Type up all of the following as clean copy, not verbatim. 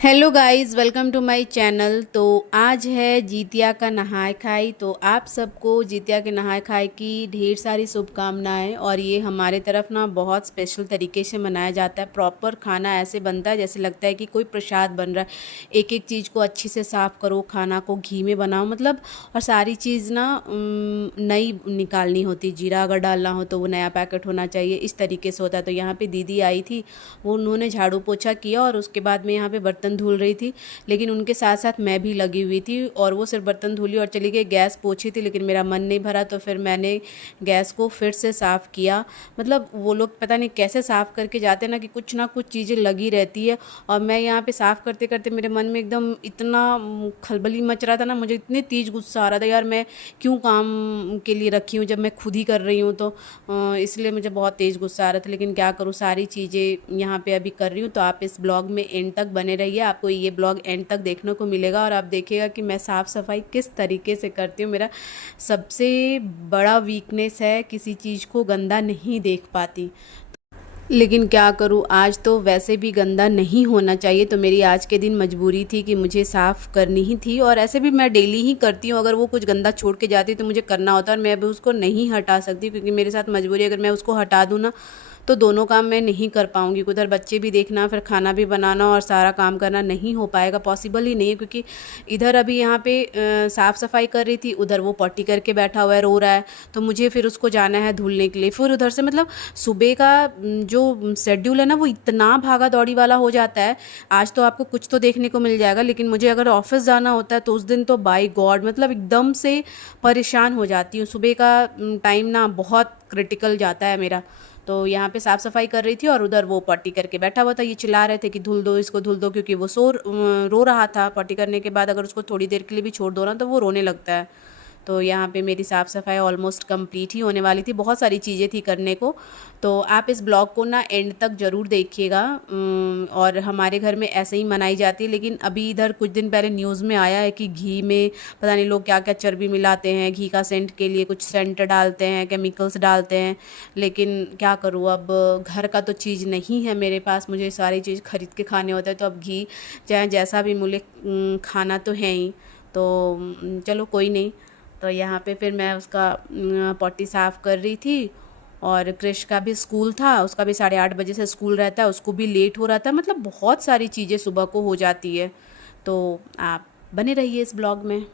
Hello guys, welcome to my channel. तो आज है जितिया का नहाय खाई। तो आप सबको जितिया के नहाय खाई की ढेर सारी शुभकामनाएं। और ये हमारे तरफ ना बहुत स्पेशल तरीके से मनाया जाता है। प्रॉपर खाना ऐसे बनता है जैसे लगता है कि कोई प्रसाद बन रहा है। एक एक चीज़ को अच्छे से साफ़ करो, खाना को घी में बनाओ, मतलब और सारी चीज़ ना नई निकालनी होती। जीरा अगर डालना हो तो वो नया पैकेट होना चाहिए, इस तरीके से होता है। तो यहाँ पे दीदी आई थी, वो उन्होंने झाड़ू पोछा किया और उसके बाद में यहाँ पे बर्तन धुल रही थी। लेकिन उनके साथ साथ मैं भी लगी हुई थी और वो सिर्फ बर्तन धुली और चली गई। गैस पोछी थी लेकिन मेरा मन नहीं भरा, तो फिर मैंने गैस को फिर से साफ़ किया। मतलब वो लोग पता नहीं कैसे साफ़ करके जाते हैं ना कुछ चीज़ें लगी रहती है। और मैं यहाँ पे साफ़ करते करते मेरे मन में एकदम इतना खलबली मच रहा था ना, मुझे इतने तेज़ गुस्सा आ रहा था, यार मैं क्यों काम के लिए रखी हूँ जब मैं खुद ही कर रही हूँ। तो इसलिए मुझे बहुत तेज़ गुस्सा आ रहा था। लेकिन क्या करूँ, सारी चीज़ें यहाँ पे अभी कर रही हूँ। तो आप इस ब्लॉग में एंड तक बने रहिए, आपको ये ब्लॉग एंड तक देखने को मिलेगा और आप देखिएगा कि मैं साफ़ सफाई किस तरीके से करती हूँ। मेरा सबसे बड़ा वीकनेस है, किसी चीज़ को गंदा नहीं देख पाती। लेकिन क्या करूँ, आज तो वैसे भी गंदा नहीं होना चाहिए, तो मेरी आज के दिन मजबूरी थी कि मुझे साफ़ करनी ही थी। और ऐसे भी मैं डेली ही करती हूँ, अगर वो कुछ गंदा छोड़ के जाती तो मुझे करना होता, और मैं अभी उसको नहीं हटा सकती क्योंकि मेरे साथ मजबूरी है। अगर मैं उसको हटा दूँ ना तो दोनों काम मैं नहीं कर पाऊँगी। उधर बच्चे भी देखना, फिर खाना भी बनाना और सारा काम करना नहीं हो पाएगा, पॉसिबल ही नहीं है। क्योंकि इधर अभी यहाँ पे साफ़ सफाई कर रही थी, उधर वो पॉटी करके बैठा हुआ है, रो रहा है। तो मुझे फिर उसको जाना है धुलने के लिए। फिर उधर से मतलब सुबह का जो शेड्यूल है ना वो इतना भागा दौड़ी वाला हो जाता है। आज तो आपको कुछ तो देखने को मिल जाएगा, लेकिन मुझे अगर ऑफिस जाना होता है तो उस दिन तो बाय गॉड मतलब एकदम से परेशान हो जाती हूँ। सुबह का टाइम ना बहुत क्रिटिकल जाता है मेरा। तो यहाँ पे साफ़ सफाई कर रही थी और उधर वो पॉटी करके बैठा हुआ था। ये चिल्ला रहे थे कि धुल दो इसको, धुल दो, क्योंकि वो रो रहा था। पॉटी करने के बाद अगर उसको थोड़ी देर के लिए भी छोड़ दो ना तो वो रोने लगता है। तो यहाँ पे मेरी साफ़ सफाई ऑलमोस्ट कंप्लीट ही होने वाली थी, बहुत सारी चीज़ें थी करने को। तो आप इस ब्लॉग को ना एंड तक ज़रूर देखिएगा। और हमारे घर में ऐसे ही मनाई जाती है। लेकिन अभी इधर कुछ दिन पहले न्यूज़ में आया है कि घी में पता नहीं लोग क्या क्या चर्बी मिलाते हैं, घी का सेंट के लिए कुछ सेंट डालते हैं, केमिकल्स डालते हैं। लेकिन क्या करूँ, अब घर का तो चीज़ नहीं है मेरे पास, मुझे सारी चीज़ खरीद के खाने होते हैं। तो अब घी चाहे जैसा भी मिले खाना तो है ही। तो चलो कोई नहीं। तो यहाँ पे फिर मैं उसका पॉटी साफ़ कर रही थी। और क्रिश का भी स्कूल था, उसका भी 8:30 बजे से स्कूल रहता है, उसको भी लेट हो रहा था। मतलब बहुत सारी चीज़ें सुबह को हो जाती है। तो आप बने रहिए इस ब्लॉग में।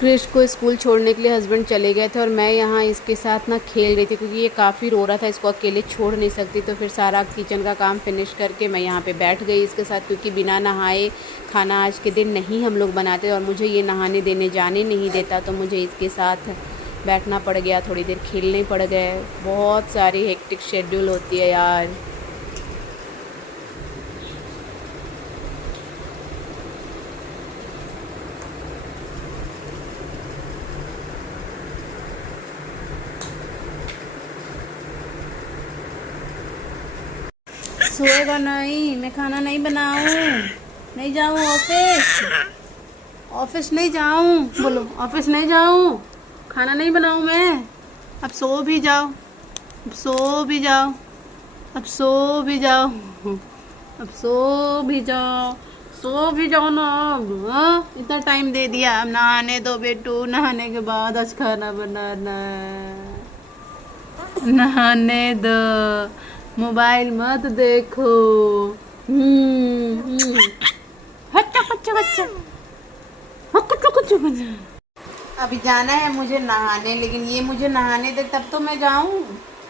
क्रिश को स्कूल छोड़ने के लिए हस्बैंड चले गए थे और मैं यहाँ इसके साथ ना खेल रही थी क्योंकि ये काफ़ी रो रहा था, इसको अकेले छोड़ नहीं सकती। तो फिर सारा किचन का काम फिनिश करके मैं यहाँ पे बैठ गई इसके साथ, क्योंकि बिना नहाए खाना आज के दिन नहीं हम लोग बनाते और मुझे ये नहाने देने जाने नहीं देता, तो मुझे इसके साथ बैठना पड़ गया, थोड़ी देर खेलने पड़ गए। बहुत सारी हेक्टिक शेड्यूल होती है यार। सोएगा नहीं, मैं खाना नहीं बनाऊं, नहीं जाऊं ऑफिस, ऑफिस नहीं जाऊं, बोलो ऑफिस नहीं जाऊं, खाना नहीं बनाऊं मैं। अब सो भी जाओ, अब सो भी जाओ, अब सो भी जाओ, अब सो भी जाओ, सो भी जाओ ना अब। हाँ, इतना टाइम दे दिया, अब नहाने दो बेटू, नहाने के बाद आज खाना बनाना है। नहाने दो, मोबाइल मत देखो। हट्टा बच्चा बच्चा, अभी जाना है मुझे नहाने, लेकिन ये मुझे नहाने दे तब तो मैं जाऊं।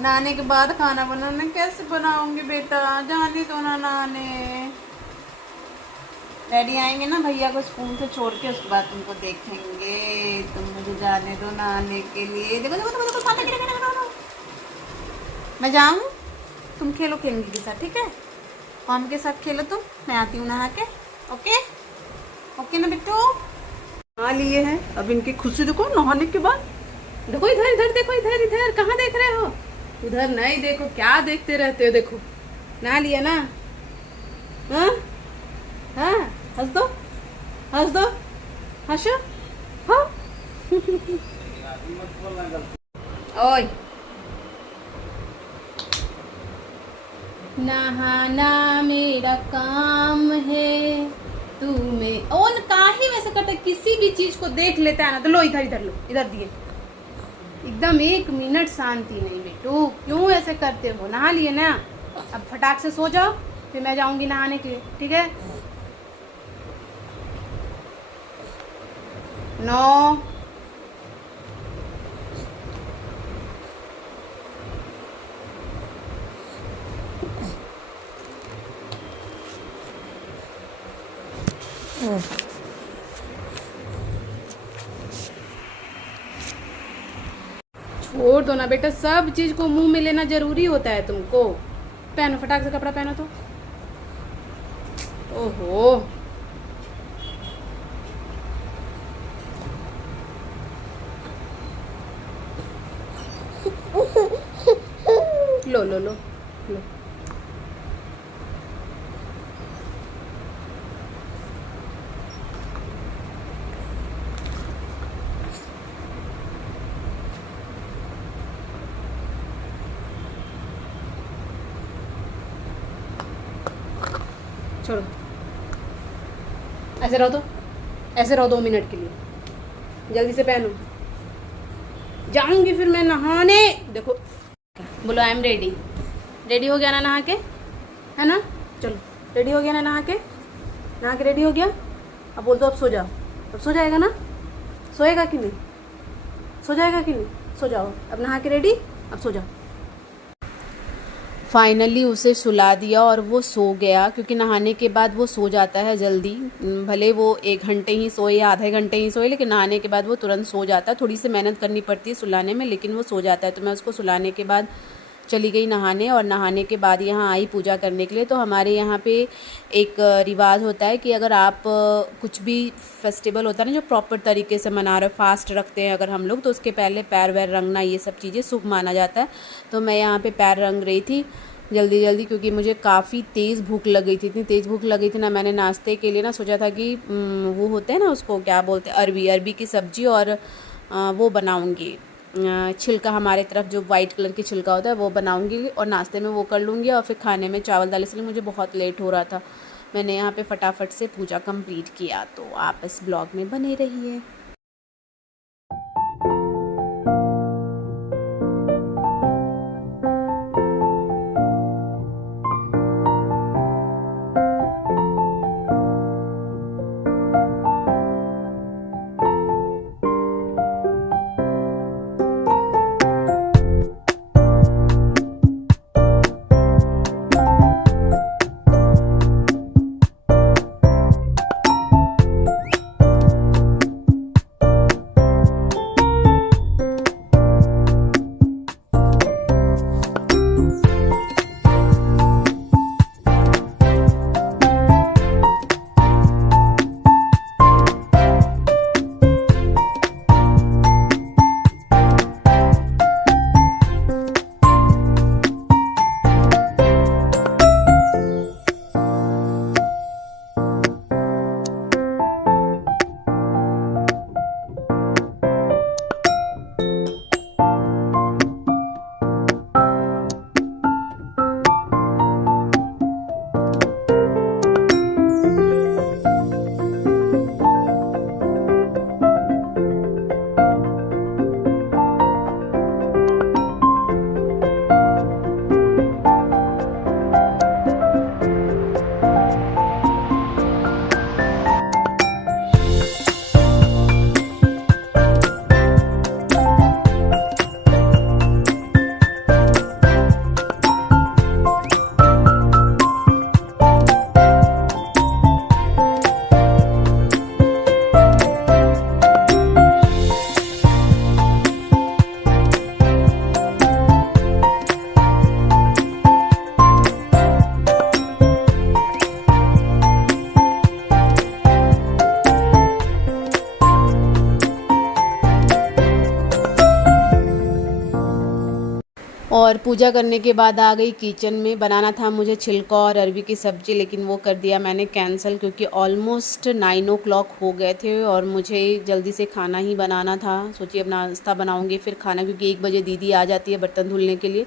नहाने के बाद खाना बनाना कैसे बनाऊंगी बेटा, जाने दो ना नहाने। डैडी आएंगे ना भैया को स्कूल से छोड़ के, उसके बाद तुमको देखेंगे। तुम मुझे जाने दो नहाने के लिए। देखो देखो देखो देखो, मैं जाऊं, तुम खेलो खेलने के साथ, ठीक है? कॉम के साथ खेलो तुम, मैं आती हूँ नहा के। ओके ओके ना बिट्टू। नहा लिए हैं, अब इनकी खुशी देखो नहाने के बाद। देखो इधर इधर देखो, इधर इधर, कहाँ देख रहे हो? उधर नहीं देखो, क्या देखते रहते हो? देखो नहा लिया ना। हाँ हाँ, हंस दो, हंस दो, हंसो। हाँ ओए, नहाना मेरा काम है, तुम्हें ओन काहे वैसे करते, किसी भी चीज को देख लेता है ना तो लो इधर इधर, लो इधर दिए। एकदम एक मिनट शांति नहीं बेटू, क्यों ऐसे करते हो? नहा लिए ना, अब फटाक से सो जाओ, फिर मैं जाऊंगी नहाने के लिए, ठीक है? नो छोड़ दो ना बेटा, सब चीज को मुंह में लेना जरूरी होता है तुमको। पहनो फटाक से कपड़ा पहनो तो। ओहो, लो लो लो लो। छोड़ो, ऐसे रहो तो, ऐसे रहो 2 मिनट के लिए, जल्दी से पहनो। जाऊंगी फिर मैं नहाने। देखो बोलो आई एम रेडी। रेडी हो गया ना नहा के, है ना? चलो रेडी हो गया ना नहा के, नहा के रेडी हो गया? अब बोल दो अब सो जाओ। अब सो जाएगा ना? सोएगा कि नहीं? सो जाएगा कि नहीं? सो जाओ, अब नहा के रेडी, अब सो जाओ। फाइनली उसे सुला दिया और वो सो गया, क्योंकि नहाने के बाद वो सो जाता है जल्दी। भले वो 1 घंटे ही सोए या आधे घंटे ही सोए, लेकिन नहाने के बाद वो तुरंत सो जाता है। थोड़ी सी मेहनत करनी पड़ती है सुलाने में, लेकिन वो सो जाता है। तो मैं उसको सुलाने के बाद चली गई नहाने, और नहाने के बाद यहाँ आई पूजा करने के लिए। तो हमारे यहाँ पे एक रिवाज होता है कि अगर आप कुछ भी फेस्टिवल होता है ना जो प्रॉपर तरीके से मना रहे, फास्ट रखते हैं अगर हम लोग, तो उसके पहले पैर वैर रंगना, ये सब चीज़ें शुभ माना जाता है। तो मैं यहाँ पे पैर रंग रही थी जल्दी जल्दी, क्योंकि मुझे काफ़ी तेज़ भूख लग गई थी। इतनी तेज़ भूख लग गई थी ना, मैंने नाश्ते के लिए ना सोचा था कि वो होते हैं ना, उसको क्या बोलते हैं, अरबी की सब्ज़ी, और वो बनाऊँगी छिलका, हमारे तरफ जो वाइट कलर की छिलका होता है वो बनाऊंगी, और नाश्ते में वो कर लूँगी, और फिर खाने में चावल दाल। इसलिए मुझे बहुत लेट हो रहा था। मैंने यहाँ पे फटाफट से पूजा कंप्लीट किया। तो आप इस ब्लॉग में बने रहिए। और पूजा करने के बाद आ गई किचन में। बनाना था मुझे छिलका और अरबी की सब्ज़ी, लेकिन वो कर दिया मैंने कैंसिल क्योंकि ऑलमोस्ट 9 o'clock हो गए थे और मुझे जल्दी से खाना ही बनाना था। सोचिए अब नाश्ता बनाऊंगी फिर खाना, क्योंकि 1 बजे दीदी आ जाती है बर्तन धुलने के लिए,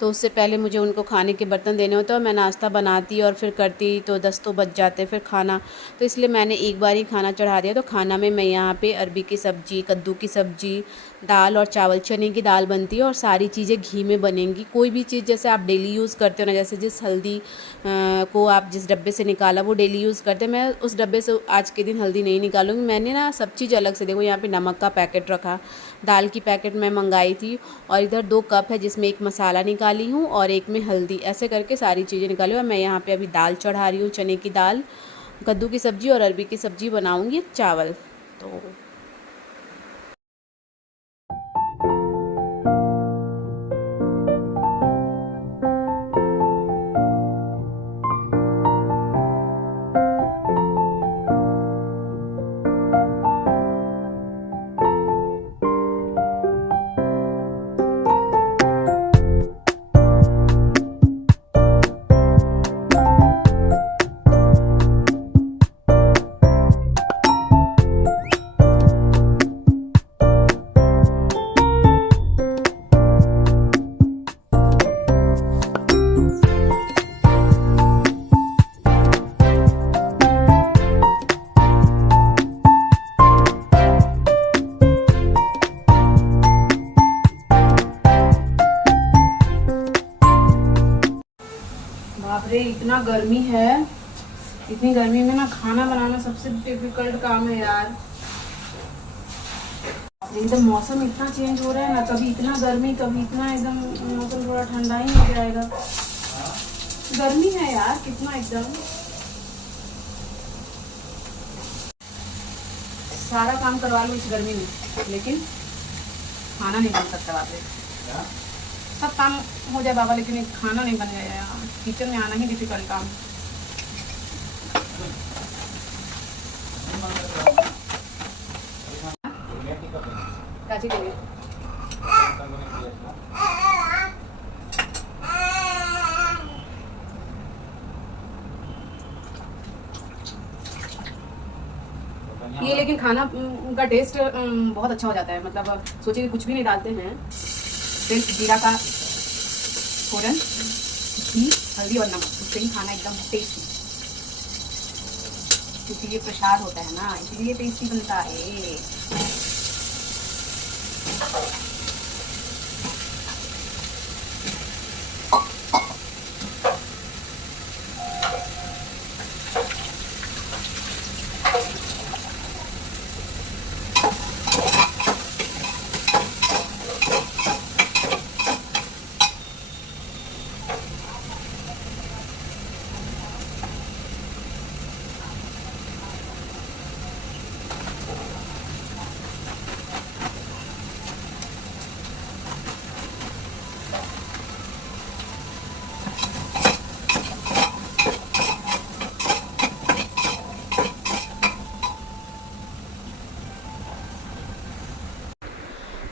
तो उससे पहले मुझे उनको खाने के बर्तन देने होते हैं और मैं नाश्ता बनाती और फिर करती तो 10 तो बज जाते फिर खाना, तो इसलिए मैंने एक बार ही खाना चढ़ा दिया। तो खाना में मैं यहाँ पे अरबी की सब्ज़ी, कद्दू की सब्ज़ी, दाल और चावल, चने की दाल बनती है और सारी चीज़ें घी में बनेंगी। कोई भी चीज़ जैसे आप डेली यूज़ करते हो ना, जैसे जिस हल्दी को आप जिस डब्बे से निकाला वो डेली यूज़ करते हैं, मैं उस डब्बे से आज के दिन हल्दी नहीं निकालूंगी। मैंने ना सब चीज़ अलग से, देखो यहाँ पे नमक का पैकेट रखा, दाल की पैकेट मैं मंगाई थी, और इधर 2 कप है जिसमें एक मसाला निकाली हूँ और एक में हल्दी, ऐसे करके सारी चीज़ें निकाली। और मैं यहाँ पे अभी दाल चढ़ा रही हूँ, चने की दाल, कद्दू की सब्ज़ी और अरबी की सब्ज़ी बनाऊँगी, चावल। तो बाप रे इतना गर्मी है, इतनी गर्मी में ना खाना बनाना सबसे डिफिकल्ट काम है यार। एकदम मौसम इतना चेंज हो रहा है ना, कभी इतना गर्मी कभी इतना एकदम मौसम थोड़ा ठंडा ही हो जाएगा। गर्मी है यार कितना, एकदम सारा काम करवा लो इस गर्मी में, लेकिन खाना नहीं बन सकता। बाप रे सब काम हो जाए बाबा, लेकिन एक खाना नहीं बन जाए यार। किचन में आना ही डिफिकल्ट काम। काची के लिए ये, लेकिन खाना का टेस्ट बहुत अच्छा हो जाता है। मतलब सोचिए कुछ भी नहीं डालते हैं, सिर्फ जीरा का फोरन, घी, हल्दी और नमक, उससे ही खाना एकदम टेस्टी, क्योंकि ये प्रसाद होता है ना, इसलिए टेस्टी बनता है।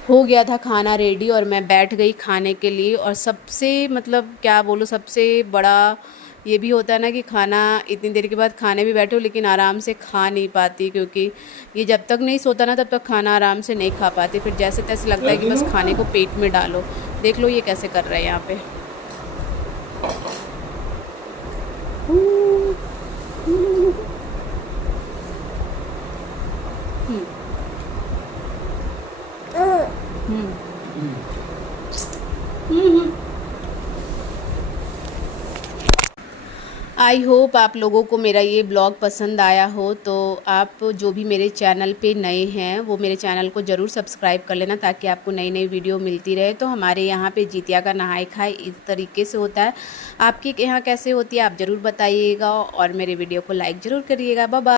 हो गया था खाना रेडी और मैं बैठ गई खाने के लिए। और सबसे मतलब क्या बोलूँ, सबसे बड़ा ये भी होता है ना कि खाना इतनी देर के बाद खाने भी बैठो लेकिन आराम से खा नहीं पाती, क्योंकि ये जब तक नहीं सोता ना तब तक खाना आराम से नहीं खा पाती। फिर जैसे तैसे लगता है कि बस खाने को पेट में डालो। देख लो ये कैसे कर रहा है यहाँ पे। आई होप आप लोगों को मेरा ये ब्लॉग पसंद आया हो। तो आप जो भी मेरे चैनल पे नए हैं वो मेरे चैनल को ज़रूर सब्सक्राइब कर लेना, ताकि आपको नई नई वीडियो मिलती रहे। तो हमारे यहाँ पे जितिया का नहाय खाए इस तरीके से होता है। आपके यहाँ कैसे होती है आप ज़रूर बताइएगा, और मेरे वीडियो को लाइक ज़रूर करिएगा। Bye bye.